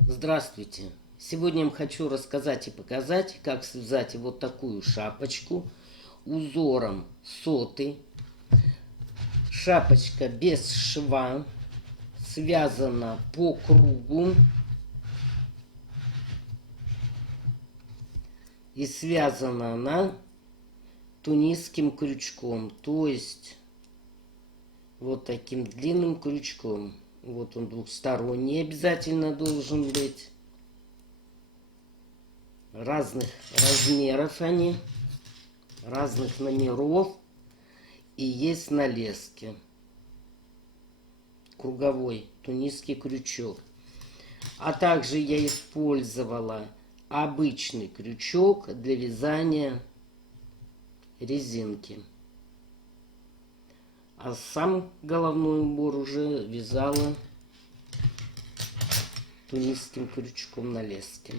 Здравствуйте! Сегодня я вам хочу рассказать и показать, как связать вот такую шапочку узором соты. Шапочка без шва, связана по кругу и связана она тунисским крючком, то есть вот таким длинным крючком. Вот он двухсторонний обязательно должен быть. Разных размеров они, разных номеров. И есть на леске круговой тунисский крючок. А также я использовала обычный крючок для вязания резинки. А сам головной убор уже вязала тунисским крючком на леске.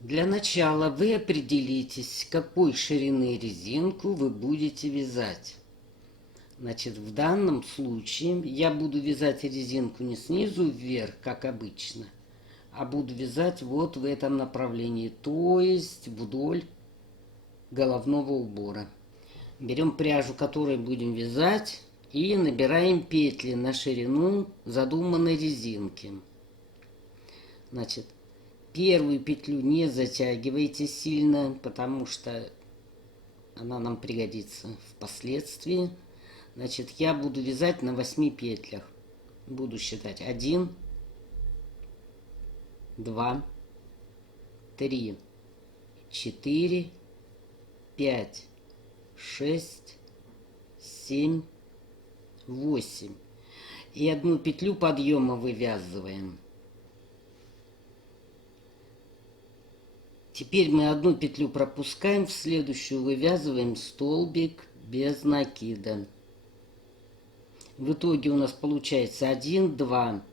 Для начала вы определитесь, какой ширины резинку вы будете вязать. Значит, в данном случае я буду вязать резинку не снизу вверх, как обычно, а буду вязать вот в этом направлении, то есть вдоль головного убора. Берем пряжу, которой будем вязать, и набираем петли на ширину задуманной резинки. Значит, первую петлю не затягивайте сильно, потому что она нам пригодится впоследствии. Значит, я буду вязать на 8 петлях. Буду считать 1, 2, 3, 4, 5, 6, 7, 8. И одну петлю подъема вывязываем. Теперь мы одну петлю пропускаем, в следующую вывязываем столбик без накида. В итоге у нас получается 1, 2,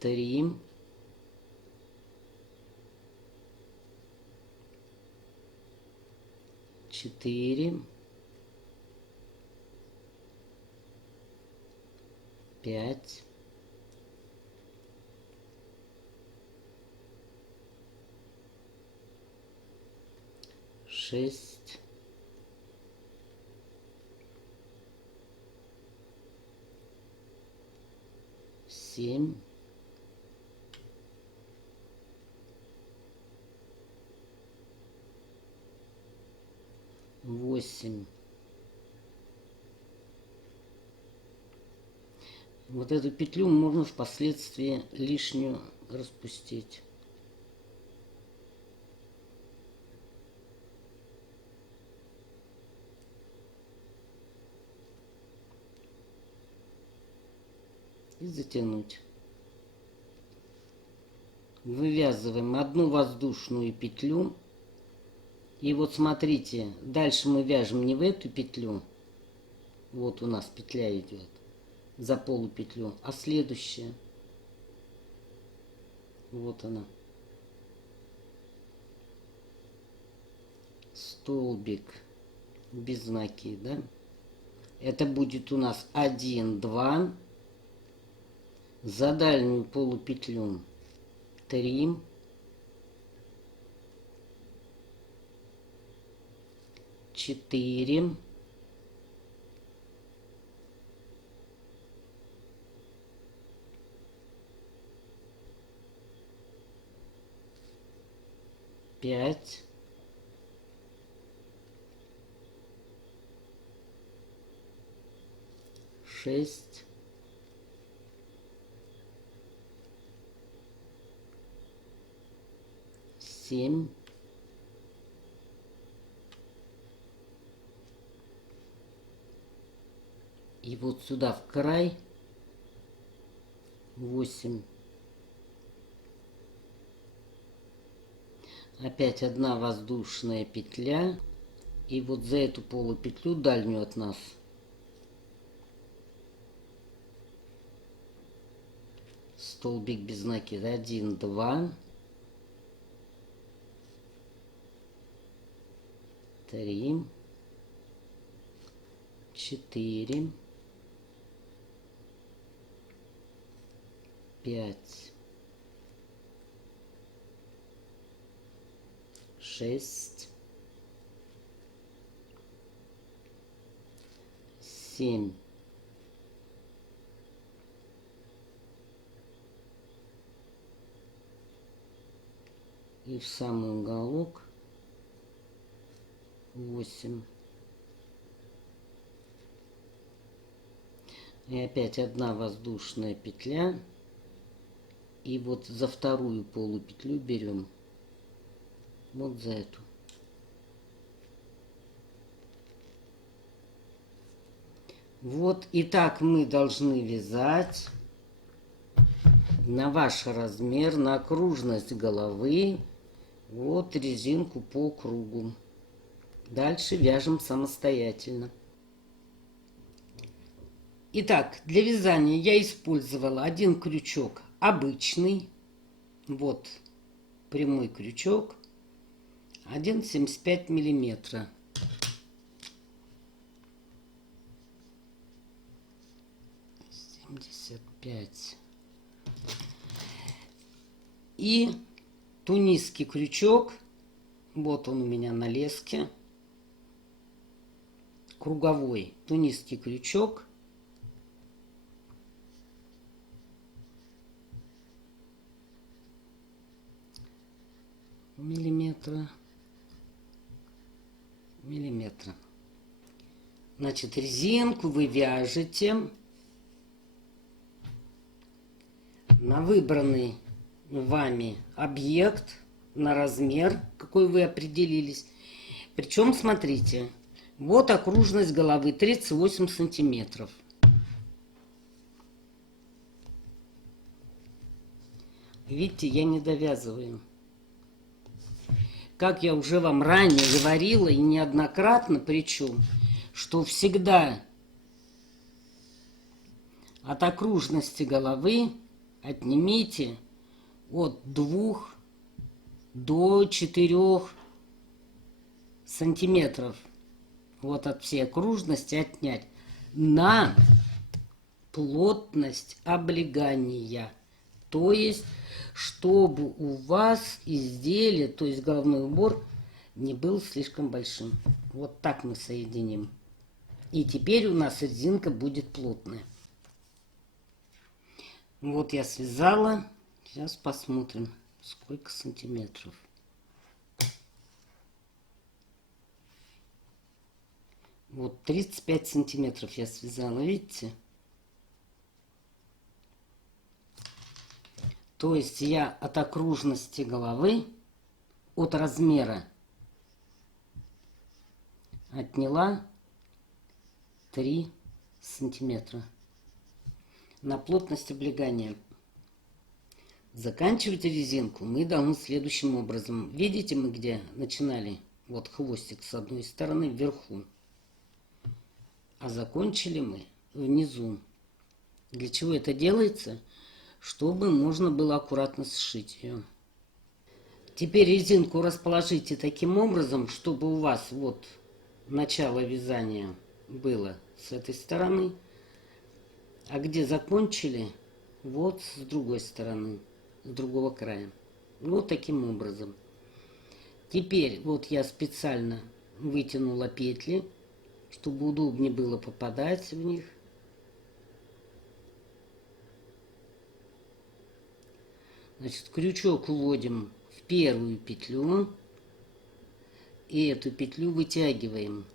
3, 4, 5, 6, 7, 8. Вот эту петлю можно впоследствии лишнюю распустить. И затянуть. Вывязываем одну воздушную петлю. И вот смотрите, дальше мы вяжем не в эту петлю. Вот у нас петля идет за полупетлю, а следующая. Вот она. Столбик без накида. Это будет у нас 1, 2. За дальнюю полупетлю 3, 4, 5, 6, 7, 8. И вот сюда в край 8. Опять одна воздушная петля. И вот за эту полупетлю дальнюю от нас столбик без накида 1, 2, 3, 4, 5, 6, 7, 8 и в самый уголок 8. И опять одна воздушная петля. И вот за вторую полупетлю берем вот за эту. Вот и так мы должны вязать на ваш размер, на окружность головы, вот резинку по кругу. Дальше вяжем самостоятельно. Итак, для вязания я использовала один крючок обычный, вот прямой крючок, 1,75 миллиметра. И тунисский крючок, вот он у меня на леске, круговой тунисский крючок, миллиметра. Значит, резинку вы вяжете на выбранный вами объект, на размер, какой вы определились. Причем, смотрите, вот окружность головы 38 сантиметров. Видите, я не довязываю. Как я уже вам ранее говорила, и неоднократно причем, что всегда от окружности головы отнимите от 2 до 4 сантиметров. Вот от всей окружности отнять на плотность облегания. То есть, чтобы у вас изделие, то есть головной убор, не был слишком большим. Вот так мы соединим. И теперь у нас резинка будет плотная. Вот я связала. Сейчас посмотрим, сколько сантиметров. Вот 35 сантиметров я связала, видите? То есть я от окружности головы, от размера отняла 3 сантиметра на плотность облегания. Заканчивать резинку мы должны следующим образом. Видите, мы где начинали? Вот хвостик с одной стороны вверху. А закончили мы внизу. Для чего это делается? Чтобы можно было аккуратно сшить ее. Теперь резинку расположите таким образом, чтобы у вас вот начало вязания было с этой стороны, а где закончили, вот с другой стороны, с другого края. Вот таким образом. Теперь вот я специально вытянула петли, чтобы удобнее было попадать в них. Значит, крючок вводим в первую петлю и эту петлю вытягиваем.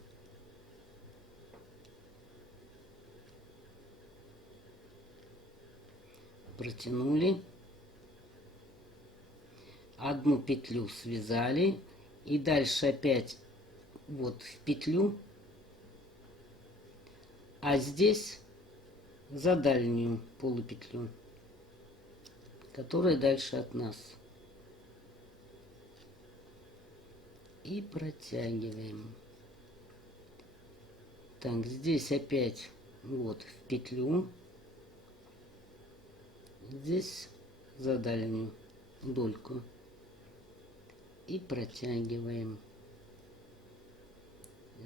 Протянули. Одну петлю связали и дальше опять вот в петлю, а здесь за дальнюю полупетлю, которая дальше от нас. И протягиваем. Так, здесь опять вот в петлю, здесь за дальнюю дольку и протягиваем.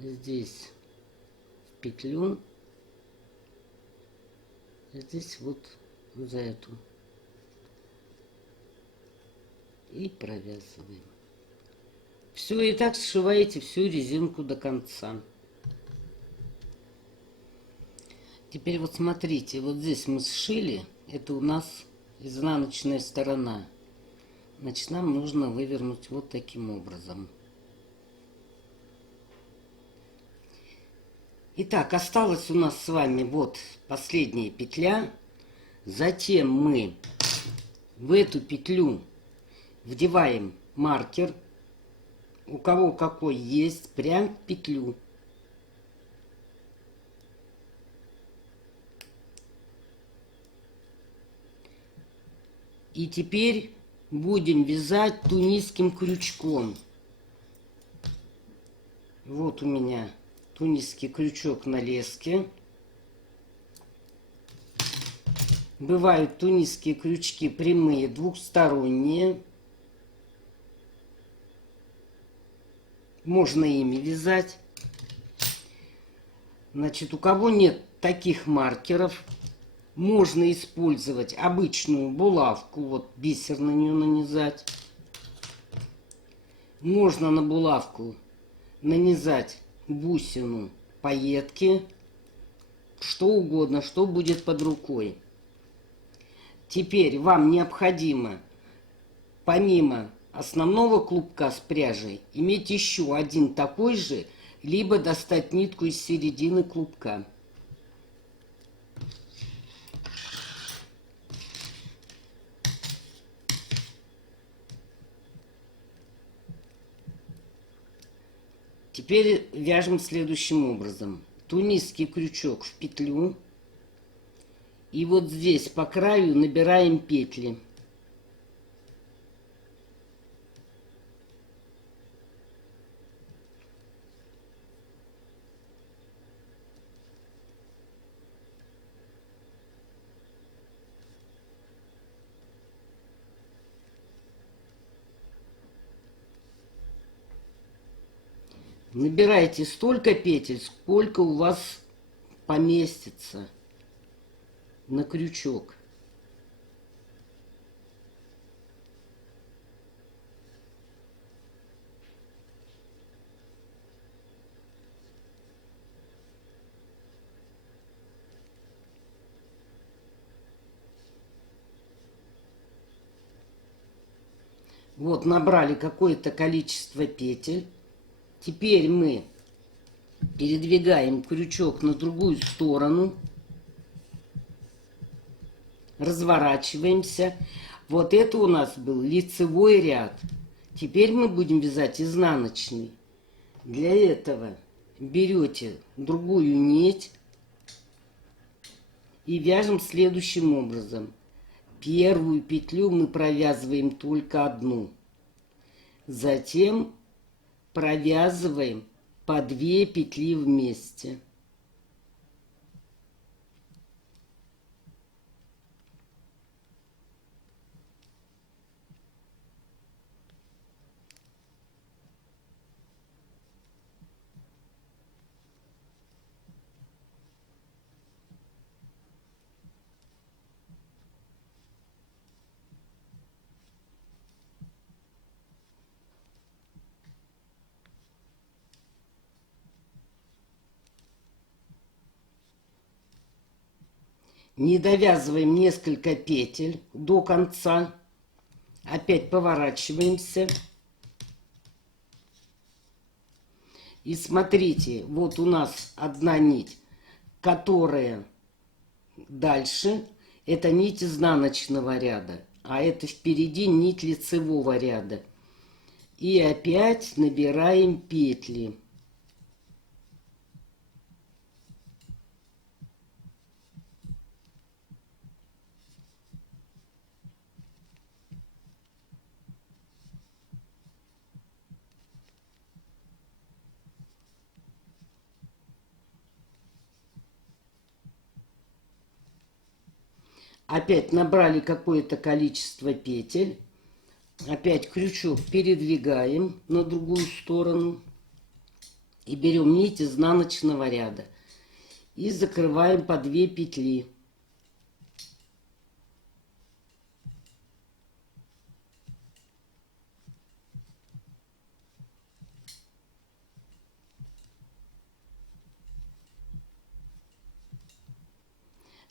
здесь в петлю, здесь вот за эту, и провязываем. Все, и так сшиваете всю резинку до конца. Теперь вот смотрите, вот здесь мы сшили, это у нас изнаночная сторона. Значит, нам нужно вывернуть вот таким образом. Итак, осталась у нас с вами вот последняя петля. Затем мы в эту петлю вдеваем маркер. У кого какой есть, прям в петлю. И теперь будем вязать тунисским крючком. Вот у меня тунисский крючок на леске. Бывают тунисские крючки прямые, двухсторонние. Можно ими вязать. Значит, у кого нет таких маркеров, можно использовать обычную булавку, вот бисер на нее нанизать. Можно на булавку нанизать бусину, пайетки, что угодно, что будет под рукой. Теперь вам необходимо, помимо основного клубка с пряжей, иметь еще один такой же, либо достать нитку из середины клубка. Теперь вяжем следующим образом. Тунисский крючок в петлю. И вот здесь по краю набираем петли. Набирайте столько петель, сколько у вас поместится на крючок. Вот набрали какое-то количество петель. Теперь мы передвигаем крючок на другую сторону. Разворачиваемся. Вот это у нас был лицевой ряд. Теперь мы будем вязать изнаночный. Для этого берете другую нить и вяжем следующим образом. Первую петлю мы провязываем только одну. Затем провязываем по 2 петли вместе. Не довязываем несколько петель до конца. Опять поворачиваемся. И смотрите, вот у нас одна нить, которая дальше, это нить изнаночного ряда, а это впереди нить лицевого ряда. И опять набираем петли. Опять набрали какое-то количество петель. Опять крючок передвигаем на другую сторону. И берем нить изнаночного ряда и закрываем по 2 петли.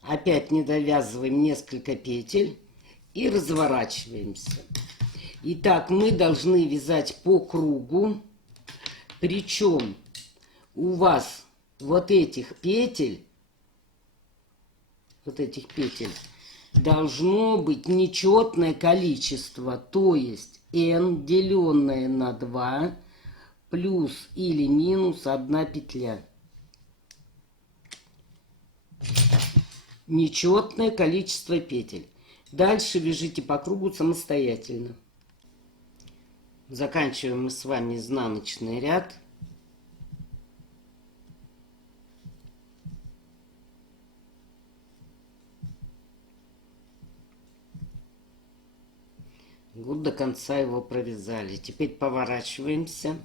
Опять не довязываем несколько петель и разворачиваемся. Итак, мы должны вязать по кругу, причем у вас вот этих петель должно быть нечетное количество, то есть n, деленное на 2, плюс или минус 1 петля. Нечетное количество петель. Дальше вяжите по кругу самостоятельно. Заканчиваем мы с вами изнаночный ряд. Вот до конца его провязали. Теперь поворачиваемся.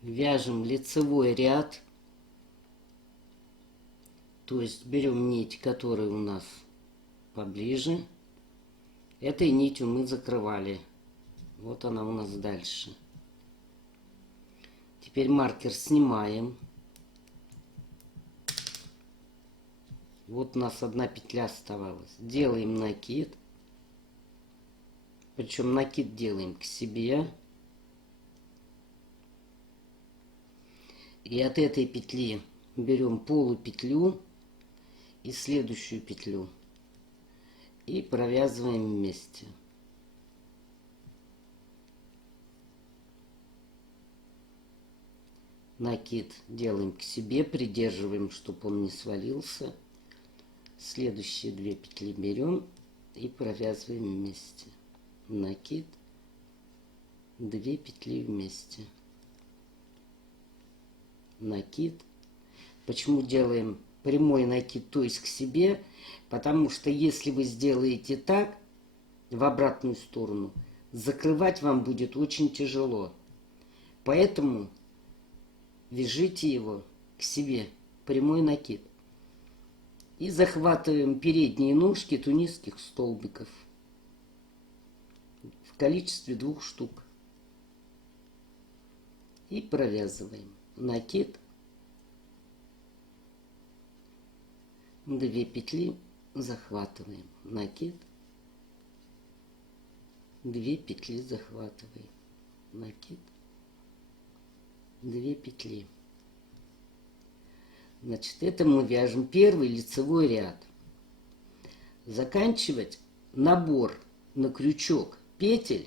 Вяжем лицевой ряд. То есть берем нить, которая у нас поближе. Этой нитью мы закрывали. Вот она у нас дальше. Теперь маркер снимаем. Вот у нас 1 петля оставалась. Делаем накид. Причем накид делаем к себе. И от этой петли берем полупетлю и следующую петлю. И провязываем вместе. Накид делаем к себе, придерживаем, чтобы он не свалился. Следующие 2 петли берем и провязываем вместе. Накид, 2 петли вместе. Накид. Почему делаем прямой накид, то есть к себе? Потому что если вы сделаете так, в обратную сторону, закрывать вам будет очень тяжело. Поэтому вяжите его к себе, прямой накид. И захватываем передние ножки тунисских столбиков в количестве 2 штук. И провязываем. Накид, 2 петли, захватываем. Накид, 2 петли, захватываем. Накид, 2 петли. Значит, это мы вяжем первый лицевой ряд. Заканчивать набор на крючок петель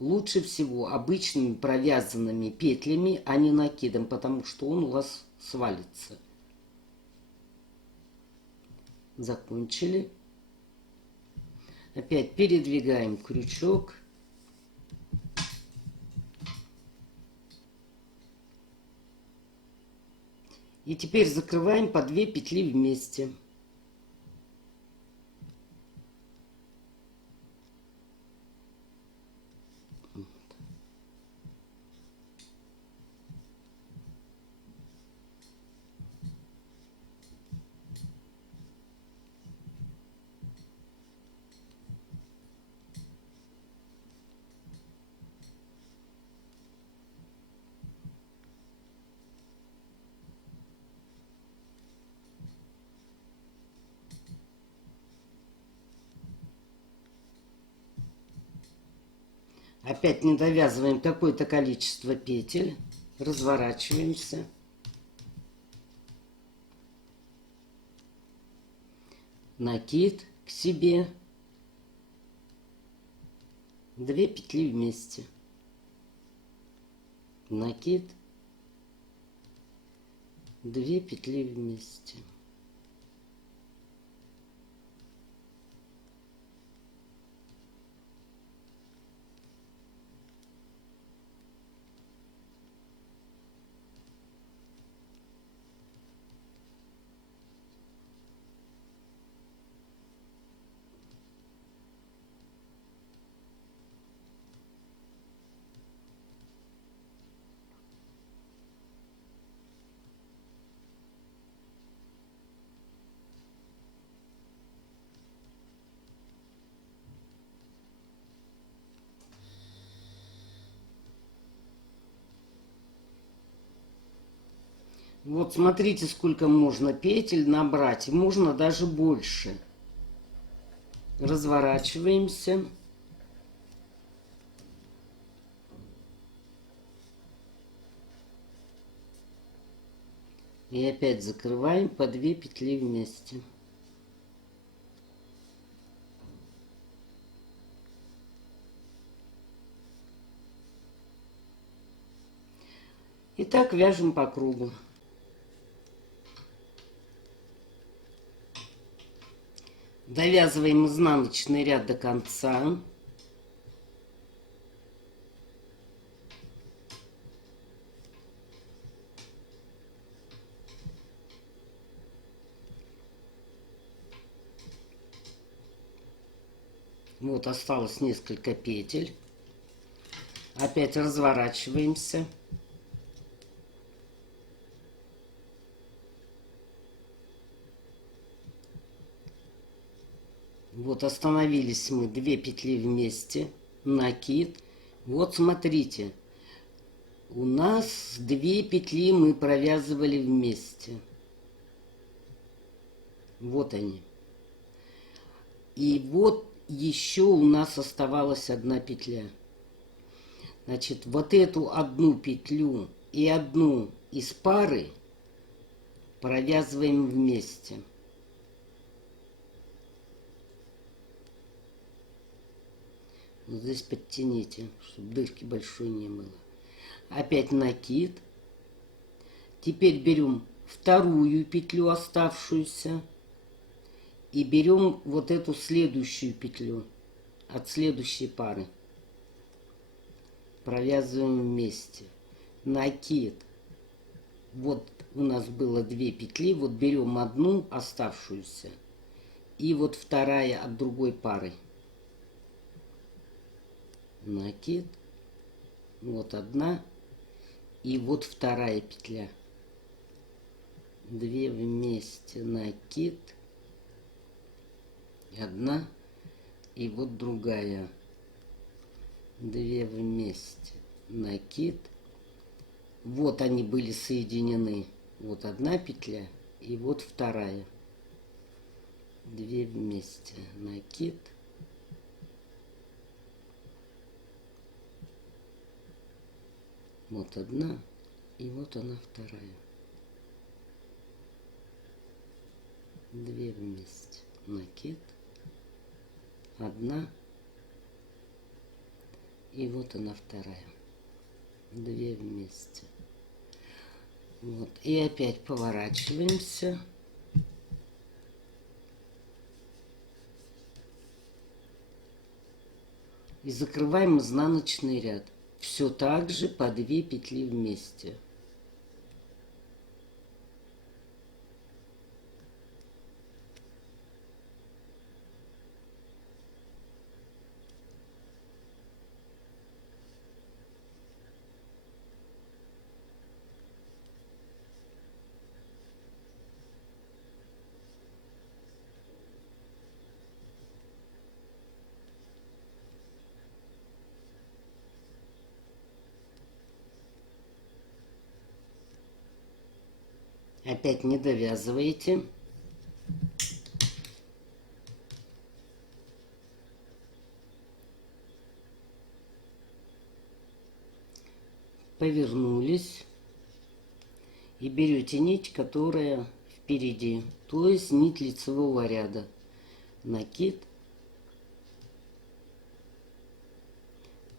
лучше всего обычными провязанными петлями, а не накидом, потому что он у вас свалится. Закончили. Опять передвигаем крючок. И теперь закрываем по 2 петли вместе. Опять не довязываем какое-то количество петель. Разворачиваемся. Накид к себе. 2 петли вместе. Накид. 2 петли вместе. Вот смотрите, сколько можно петель набрать. Можно даже больше. Разворачиваемся. И опять закрываем по 2 петли вместе. И так вяжем по кругу. Довязываем изнаночный ряд до конца. Вот осталось несколько петель. Опять разворачиваемся. Вот остановились мы 2 петли вместе, накид. Вот смотрите, у нас 2 петли мы провязывали вместе. Вот они. И вот еще у нас оставалась 1 петля. Значит, вот эту 1 петлю и одну из пары провязываем вместе. Вот здесь подтяните, чтобы дырки большой не было. Опять накид. Теперь берем вторую петлю оставшуюся и берем вот эту следующую петлю от следующей пары. Провязываем вместе. Накид. Вот у нас было 2 петли. Вот берем одну оставшуюся и вот вторая от другой пары. Накид. Вот 1 и вот вторая петля. 2 вместе, накид. 1 и вот другая. 2 вместе, накид. Вот они были соединены. Вот 1 петля и вот вторая. 2 вместе, накид. Вот 1 и вот она вторая. 2 вместе, накид. 1 и вот она вторая. 2 вместе. Вот. И опять поворачиваемся. И закрываем изнаночный ряд. Все так же по 2 петли вместе. Опять не довязываете. Повернулись. И берете нить, которая впереди. То есть нить лицевого ряда. Накид.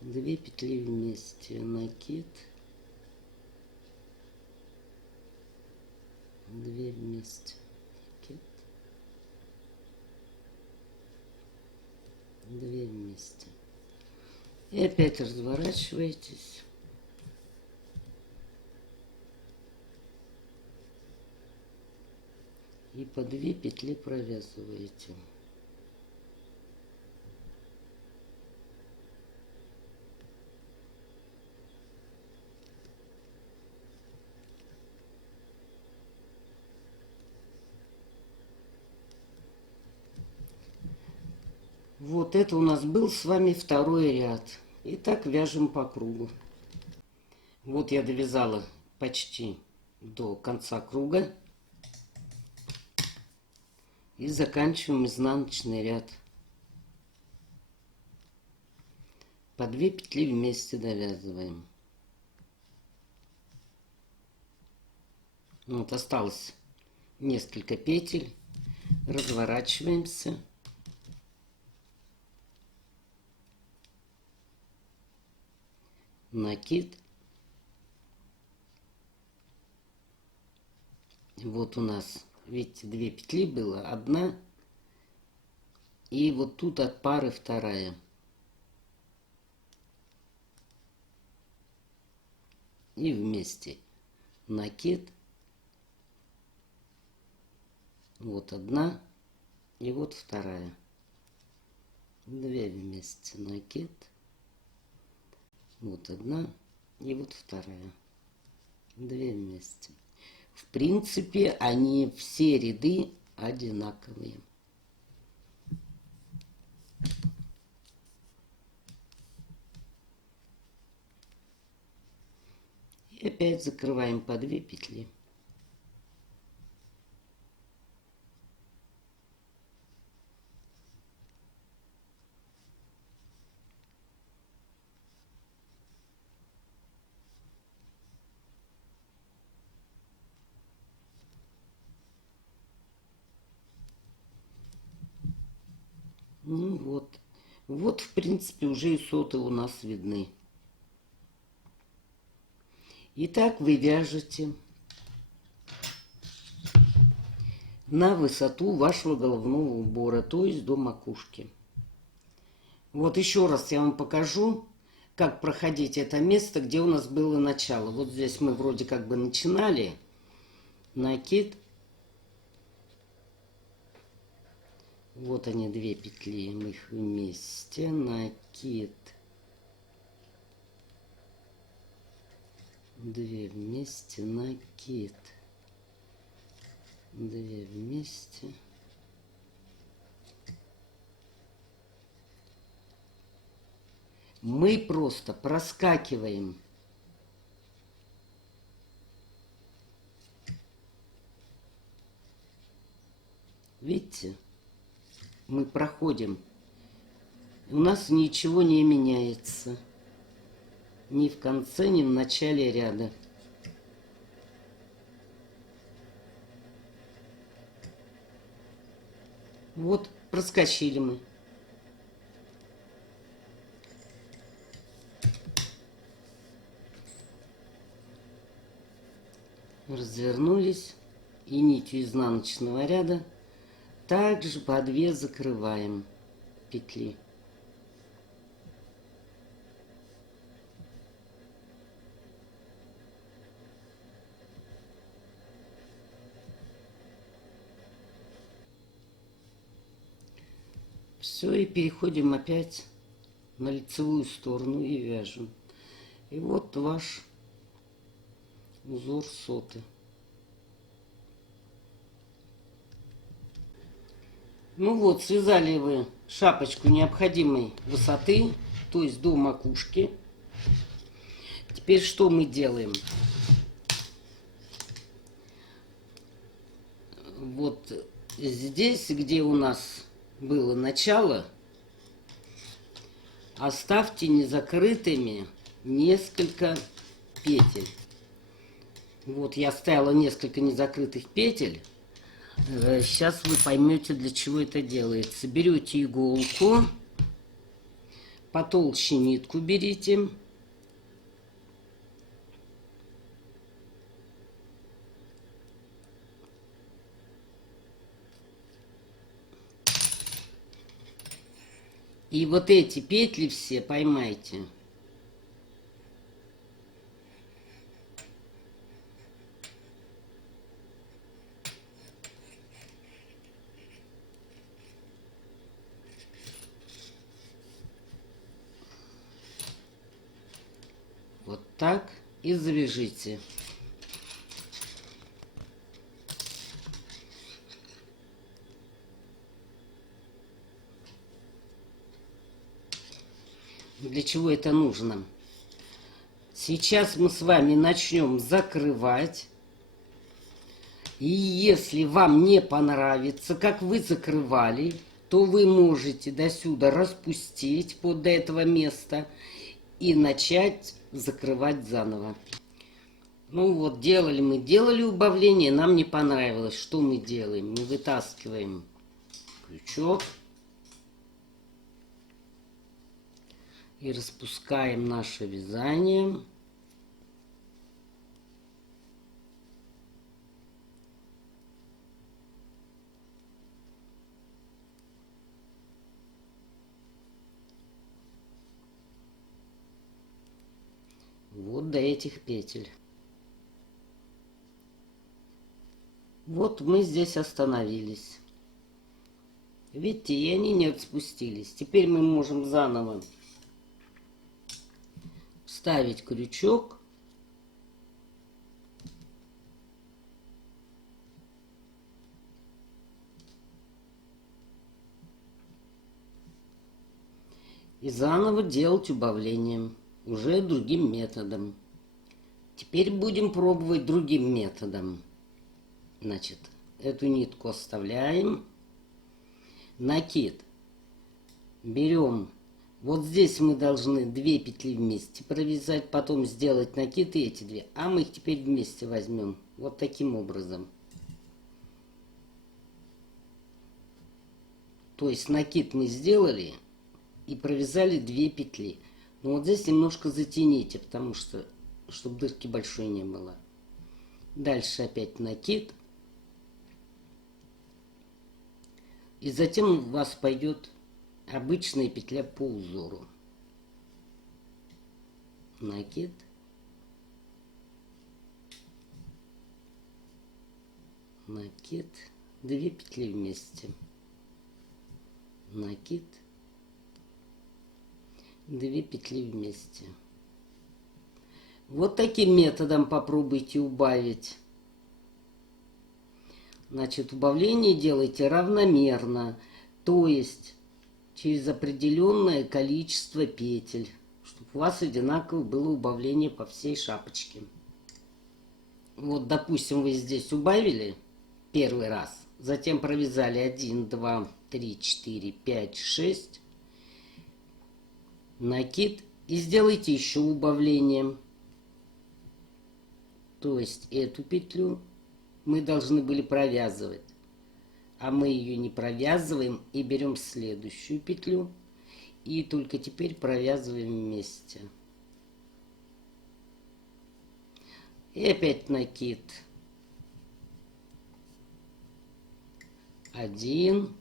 2 петли вместе. Накид. 2 вместе, накид, 2 вместе. И опять разворачиваетесь. И по 2 петли провязываете. Вот это у нас был с вами второй ряд. И так вяжем по кругу. Вот я довязала почти до конца круга и заканчиваем изнаночный ряд. По 2 петли вместе довязываем. Вот осталось несколько петель. Разворачиваемся. Накид. Вот у нас, видите, 2 петли было, одна, и вот тут от пары вторая. И вместе накид. Вот одна, и вот вторая. 2 вместе накид. Вот одна, и вот вторая. 2 вместе. В принципе, они все ряды одинаковые. И опять закрываем по 2 петли. Ну вот. Вот, в принципе, уже и соты у нас видны. Итак, вы вяжете на высоту вашего головного убора, то есть до макушки. Вот еще раз я вам покажу, как проходить это место, где у нас было начало. Вот здесь мы вроде как бы начинали. Накид. Вот они, 2 петли, мы их вместе, накид, 2 вместе, накид, 2 вместе, мы просто проскакиваем видите? Мы проходим. У нас ничего не меняется. Ни в конце, ни в начале ряда. Вот, проскочили мы. Развернулись. И нитью изнаночного ряда также по 2 закрываем петли. Все, и переходим опять на лицевую сторону и вяжем. И вот ваш узор соты. Ну вот, связали вы шапочку необходимой высоты, то есть до макушки. Теперь что мы делаем? Вот здесь, где у нас было начало, оставьте незакрытыми несколько петель. Вот я оставила несколько незакрытых петель. Сейчас вы поймете, для чего это делается. Берете иголку, потолще нитку берите. И вот эти петли все поймайте. Вот так и завяжите. Для чего это нужно? Сейчас мы с вами начнем закрывать И если вам не понравится, как вы закрывали, то вы можете до сюда распустить под до этого места и начать закрывать заново. Ну вот, делали убавление, нам не понравилось. Что мы делаем? Мы вытаскиваем крючок и распускаем наше вязание. Вот до этих петель. Вот мы здесь остановились. Видите, и они не отспустились. Теперь мы можем заново вставить крючок. И заново делать убавление. Уже другим методом. Теперь будем пробовать другим методом. Значит, эту нитку оставляем. Накид. Берем. Вот здесь мы должны 2 петли вместе провязать, потом сделать накид и эти 2. А мы их теперь вместе возьмем. Вот таким образом. То есть накид мы сделали и провязали 2 петли. Но вот здесь немножко затяните, потому что, чтобы дырки большой не было. Дальше опять накид. И затем у вас пойдет обычная петля по узору. Накид. Накид. 2 петли вместе. Накид. 2 петли вместе. Вот таким методом попробуйте убавить. Значит, убавление делайте равномерно, то есть через определенное количество петель, чтобы у вас одинаково было убавление по всей шапочке. Вот, допустим, вы здесь убавили первый раз, затем провязали 1, 2, 3, 4, 5, 6, накид и сделайте еще убавление. То есть эту петлю мы должны были провязывать, а мы ее не провязываем и берем следующую петлю и только теперь провязываем вместе. И опять накид. 1,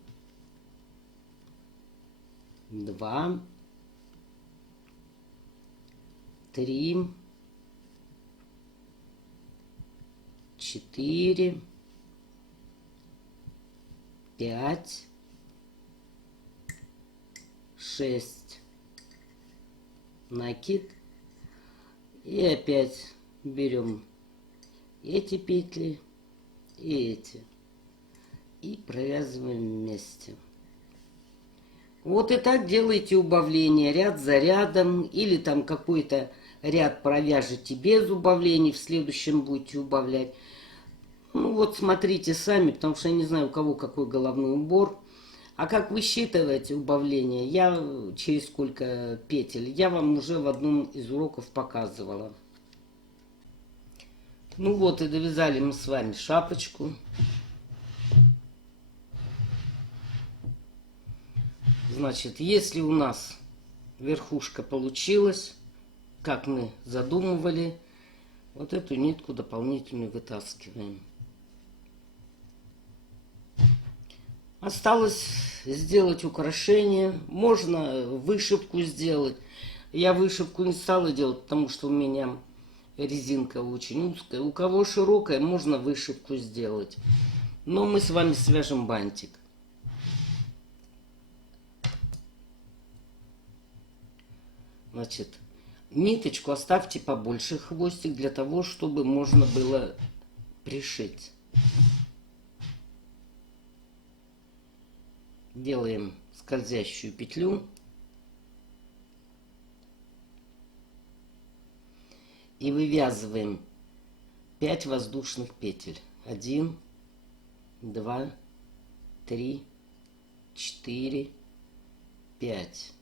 2, 3, 4, 5, 6. Накид. И опять берем эти петли и эти. И провязываем вместе. Вот и так делаете убавление ряд за рядом. Или там какой-то ряд провяжете без убавлений, в следующем будете убавлять. Ну вот смотрите сами, потому что я не знаю, у кого какой головной убор. А как высчитываете убавление, я через сколько петель, я вам уже в одном из уроков показывала. Ну вот и довязали мы с вами шапочку. Значит, если у нас верхушка получилась, как мы задумывали, вот эту нитку дополнительную вытаскиваем. Осталось сделать украшение. Можно вышивку сделать. Я вышивку не стала делать, потому что у меня резинка очень узкая. У кого широкая, можно вышивку сделать. Но мы с вами свяжем бантик. Значит, ниточку оставьте побольше, хвостик, для того, чтобы можно было пришить. Делаем скользящую петлю. И вывязываем 5 воздушных петель. 1, 2, 3, 4, 5.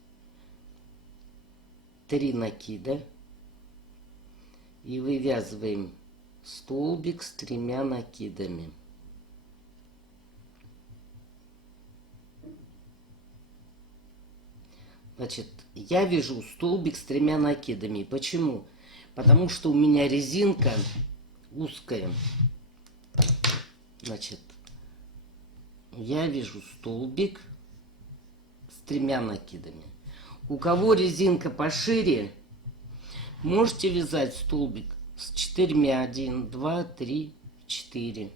3 накида. И вывязываем столбик с 3 накидами. Значит, я вяжу столбик с 3 накидами. Почему? Потому что у меня резинка узкая. Значит, я вяжу столбик с 3 накидами. У кого резинка пошире, можете вязать столбик с 4. 1, 2, 3, 4.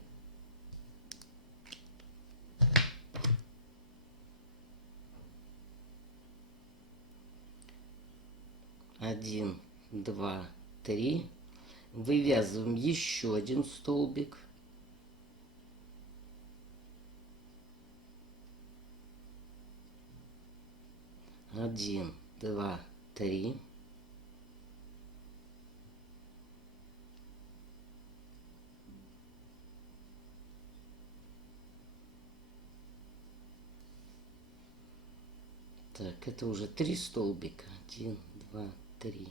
Один, два, три. Вывязываем еще один столбик. Один, два, три. Так, это уже 3 столбика. 1, 2, 3.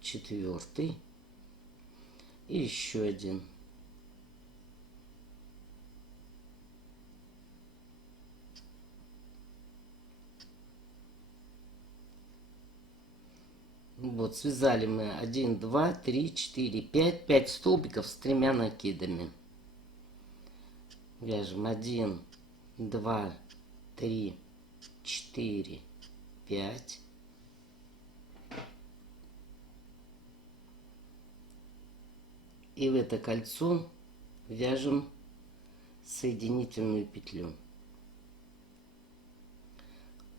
Четвертый. И еще один. Вот, связали мы 1, 2, 3, 4, 5. 5 столбиков с 3 накидами. Вяжем 1, 2, 3, 4, 5. И в это кольцо вяжем соединительную петлю.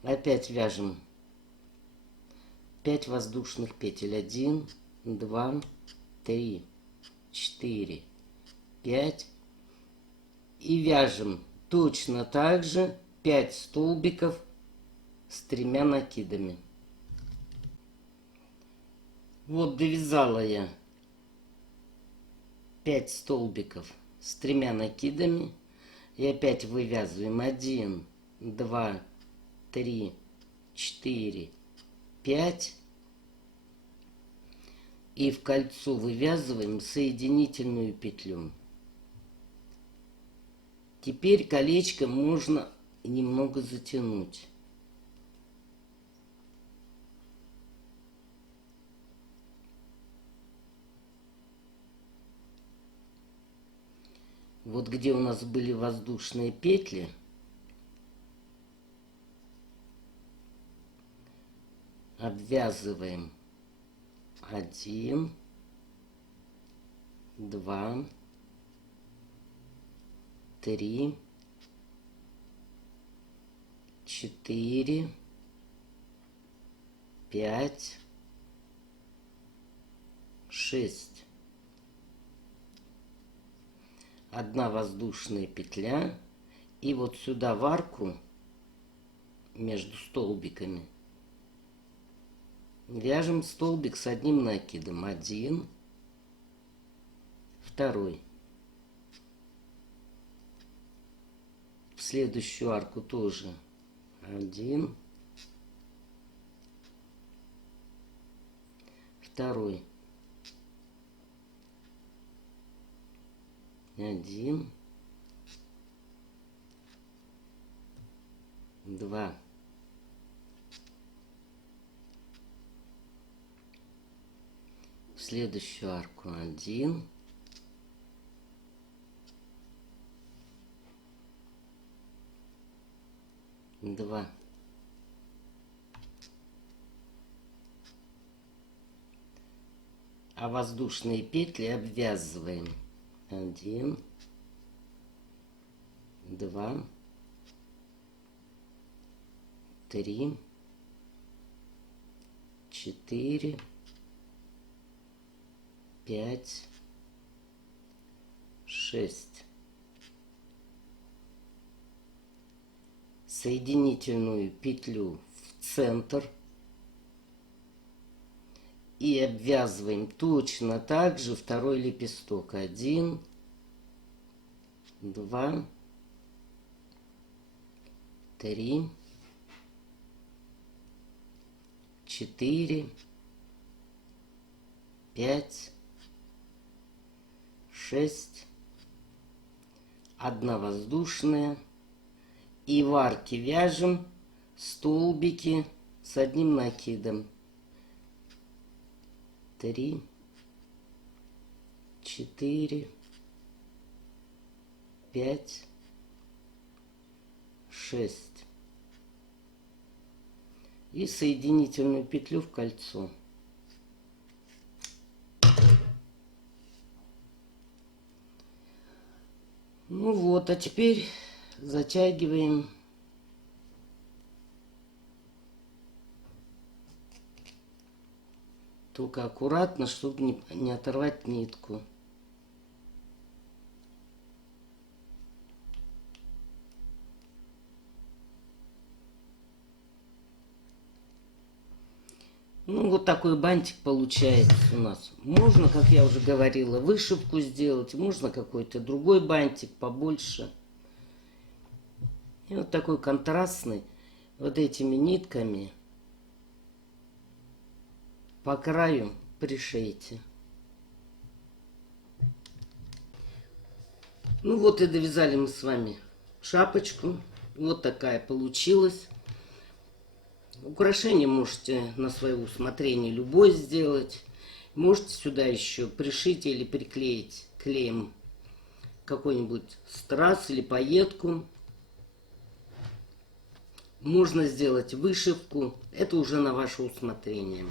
Опять вяжем 5 воздушных петель. 1, 2, 3, 4, 5. И вяжем точно так же 5 столбиков с 3 накидами. Вот довязала я 5 столбиков с 3 накидами. И опять вывязываем 1, 2, 3, 4, 5. И в кольцо вывязываем соединительную петлю. Теперь колечко можно немного затянуть. Вот где у нас были воздушные петли, обвязываем 1, 2, 3, 4, 5, 6. Одна воздушная петля. И вот сюда в арку между столбиками вяжем столбик с 1 накидом. 1, 2. В следующую арку тоже 1, 2. 1, 2. В следующую арку 1, 2. А воздушные петли обвязываем 1, 2, 3, 4, 5, 6. соединительную петлю в центр и обвязываем точно так же второй лепесток. 1, 2, 3, 4, 5, 6, 1 воздушная. И в арке вяжем столбики с одним накидом. 3, 4, 5, 6. И соединительную петлю в кольцо. Ну вот, а теперь затягиваем только аккуратно, чтобы не оторвать нитку. Ну, вот такой бантик получается у нас. Можно, как я уже говорила, вышивку сделать, можно какой-то другой бантик побольше. И вот такой контрастный, вот этими нитками по краю пришейте. Ну вот и довязали мы с вами шапочку. Вот такая получилась. Украшение можете на свое усмотрение любое сделать. Можете сюда еще пришить или приклеить клеем какой-нибудь страз или пайетку. Можно сделать вышивку. Это уже на ваше усмотрение.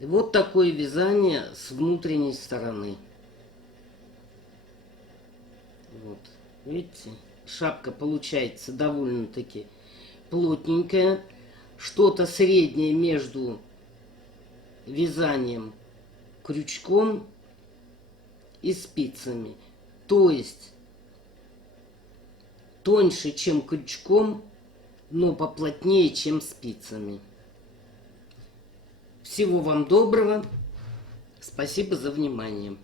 И вот такое вязание с внутренней стороны. Вот, видите, шапка получается довольно-таки плотненькая. Что-то среднее между вязанием крючком и спицами. То есть тоньше, чем крючком, но поплотнее, чем спицами. Всего вам доброго. Спасибо за внимание.